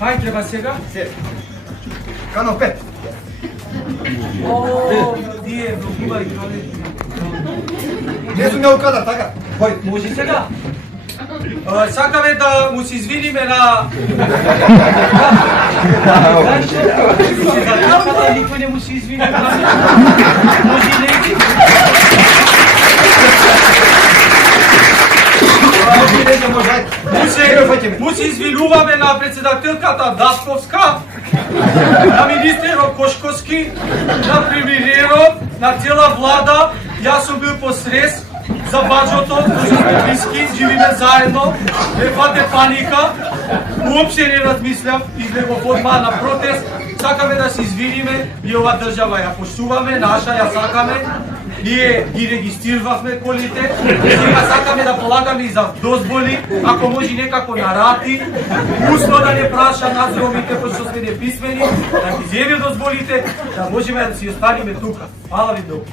Кај треба сега? Канал 5. О, тие добива и каде. Не сум ја кадар, така? Кој? Може сега? Сакаме да му се извиниме на... Никој не му се извиниме на... Може не... Му се извинуваме на председателката Дасковска, на министерот Кошковски, на премиерот, на цела влада. Јас сум бил посрез за баџото, кој сме блиски, живиме заедно, не фате паника. Уопште не размислям, излегов одма на протест. Сакаме да се извиниме, ние ова држава ја поштуваме, наша ја сакаме. Ние ги регистриравме колите, сега сакаме да полагаме и за дозволи, ако може некако на рати, усно да не праша надзоровите, пошто сме неписмени, да ги земе дозволите, да можеме да си останеме тука. Фала ви многу.